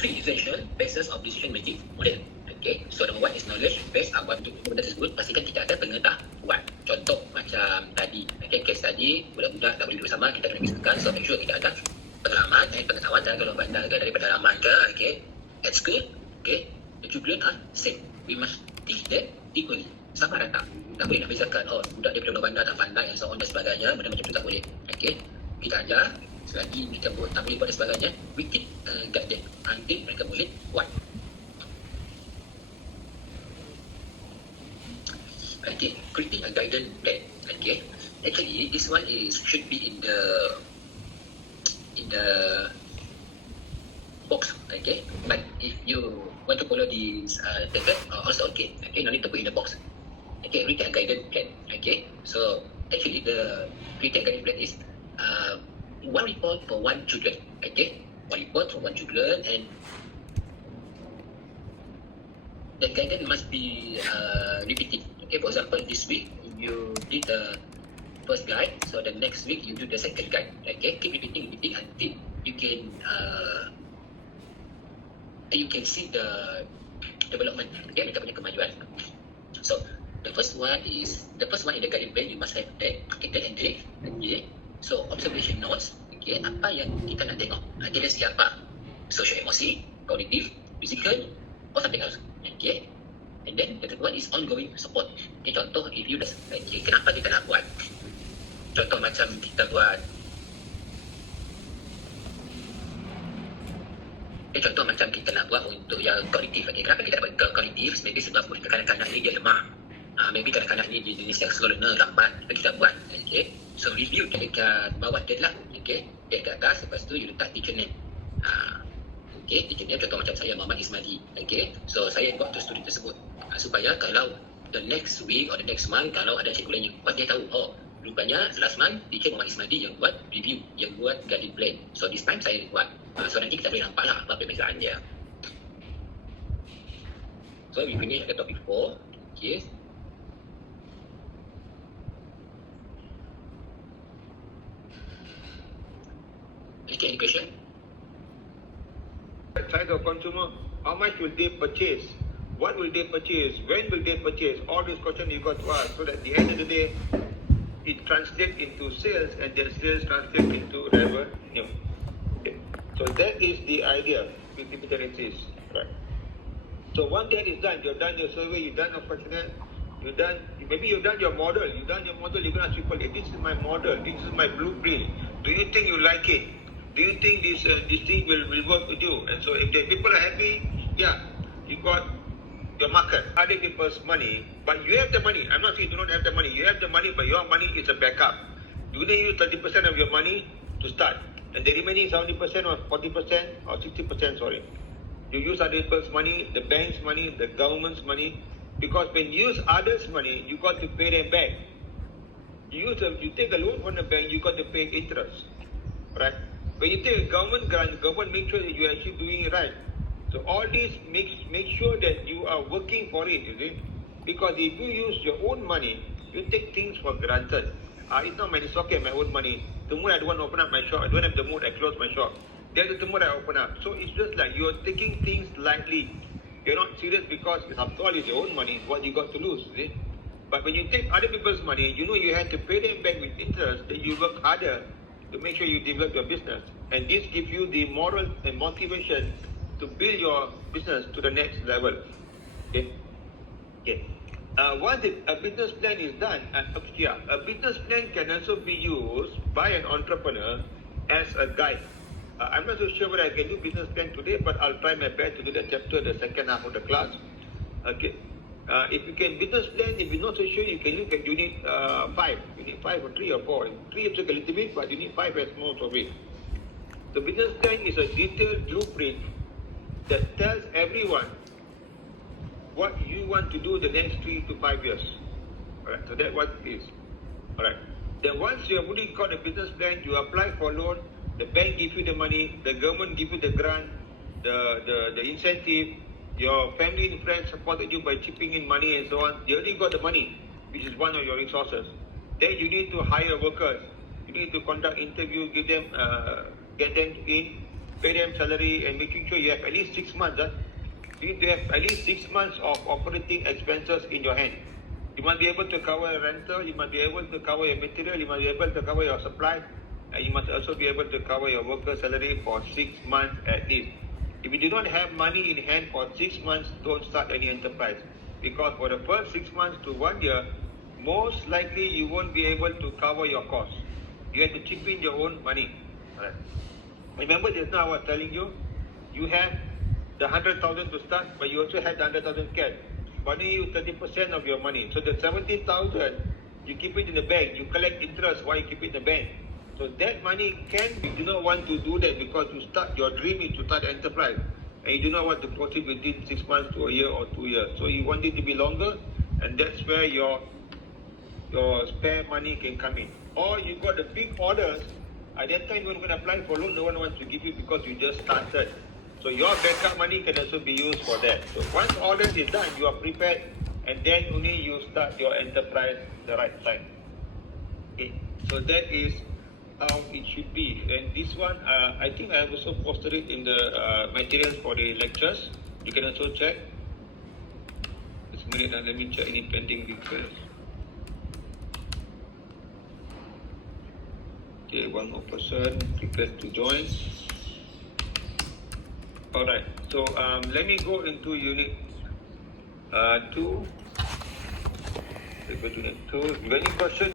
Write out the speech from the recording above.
three essential bases of decision making model. Okay, so number one is knowledge based upon benda tersebut, pastikan kita ada pengetahuan. Contoh macam tadi, okay, case tadi budak-budak tak boleh duduk bersama, kita kena bisneskan, so make sure kita ada pengalaman dan pengetahuan dalam golongan bandar ke, daripada pengalaman ke, okay, at school, okay, the children are same. We must teach them equally, sama rata. Tak boleh nak bezakan, oh budak daripada golongan bandar tak pandai and so on dan sebagainya, benda macam tu tak boleh. Okay, kita ajar, selagi kita tak boleh buat dan sebagainya, we keep guide them until mereka boleh buat. Okay, creating a guidance plan. Okay, actually this one should be in the box. Okay, but if you want to follow this method, also okay. Okay, no need to put in the box. Okay, create a guidance plan. Okay, so actually the creating guidance plan is one report for one children. Okay, one report for one children, and the guidance must be repeated. Okay, for example, this week you did the first guide, so the next week you do the second guide. Okay, keep repeating until you can see the development. Okay, mereka punya kemajuan. So the first one in the guidance plan, you must have that and date. Okay, so observation notes. Okay, apa yang kita nak tengok? Dari segi apa? Social emosi, cognitive, physical, or something else. Okay. And then the third one is ongoing support. Okay, contoh if you dah, okay, kenapa kita nak buat? Contoh macam kita buat, okay, contoh macam kita nak buat untuk yang kognitif. Okay, kenapa kita nak buat kognitif? Maybe sebab kanak-kanak ni dia lemah. Maybe kanak-kanak ni dia jenis yang slow learner, lambat. Kita buat. Okay, so review dekat bawah dia lah. Okay, dekat atas, lepas tu you letak teacher name. Okay, teacher name contoh macam saya Muhammad Ismadi. Okay, so saya buat untuk studi tersebut. Supaya kalau the next week or the next month, kalau ada cikgu lain yang buat, dia tahu, oh rupanya last month teacher Muhammad Ismadi yang buat review, yang buat guidance plan. So this time saya buat. So nanti kita boleh nampak lah apa perbezaan dia. So we finish the topic 4. Okay. Okay, any question? Side of consumer, how much will they purchase? What will they purchase? When will they purchase? All these questions you got to ask, so that at the end of the day, it translates into sales, and that sales translates into revenue. Okay. So that is the idea with cryptocurrencies, right? So once that is done, you've done your survey, you've done your questionnaire, maybe you've done your model. You're going to ask people, hey, this is my model, this is my blueprint. Do you think you like it? Do you think this thing will work with you? And so if the people are happy, yeah, you got your market, other people's money, but you have the money. I'm not saying you do not have the money. You have the money, but your money is a backup. You only use 30% of your money to start, and the remaining 70% or 40% or 60%, sorry. You use other people's money, the bank's money, the government's money, because when you use others' money, you got to pay them back. You take a loan from the bank, you got to pay interest, right? When you take a government grant, the government makes sure that you are actually doing it right. So all this make sure that you are working for it, you see. Because if you use your own money, you take things for granted. It's not my okay, my own money. Tomorrow I don't want to open up my shop. I don't have the mood, I close my shop. Then tomorrow I open up. So it's just like you're taking things lightly. You're not serious because after all it's your own money, it's what you got to lose, you see. But when you take other people's money, you know you have to pay them back with interest, that you work harder to make sure you develop your business. And this gives you the moral and motivation to build your business to the next level. Okay. Once a business plan is done, a business plan can also be used by an entrepreneur as a guide. I'm not so sure whether I can do business plan today, but I'll try my best to do the chapter, the second half of the class. Okay. If you can business plan, if you're not so sure, you need 5. You need 5 or 3 or 4. 3 is a little bit, but you need 5 as most of it. The business plan is a detailed blueprint that tells everyone what you want to do the next 3 to 5 years. Alright, so that's what it is. Alright. Then once you have already got a business plan, you apply for loan, the bank gives you the money, the government gives you the grant, the incentive, your family and friends supported you by chipping in money and so on. You already got the money, which is one of your resources. Then you need to hire workers. You need to conduct interview, get them in. pay them salary and making sure you have at least 6 months. You need to have at least 6 months of operating expenses in your hand. You must be able to cover rental, you must be able to cover your material, you must be able to cover your supply, and you must also be able to cover your worker salary for 6 months at least. If you do not have money in hand for 6 months, don't start any enterprise. Because for the first 6 months to 1 year, most likely you won't be able to cover your costs. You have to chip in your own money. Right. Remember just now I was telling you, you have the 100,000 to start, but you also have the 100,000 cash. Money you 30% of your money. So the 70,000, you keep it in the bank. You collect interest while you keep it in the bank. So that money you do not want to do that because your dream is to start an enterprise. And you do not want to proceed within 6 months to a year or 2 years. So you want it to be longer, and that's where your spare money can come in. Or you got the big orders, at that time you're going to apply for loan, no one wants to give you because you just started. So your backup money can also be used for that. So once orders is done, you are prepared, and then only you start your enterprise the right time. Okay, so that is how it should be. And this one, I think I have also posted it in the materials for the lectures. You can also check. Just a minute, let me check any pending requests. Okay, one more person request to join. Alright, so let me go into unit 2. Let's go to unit 2. If you have any question?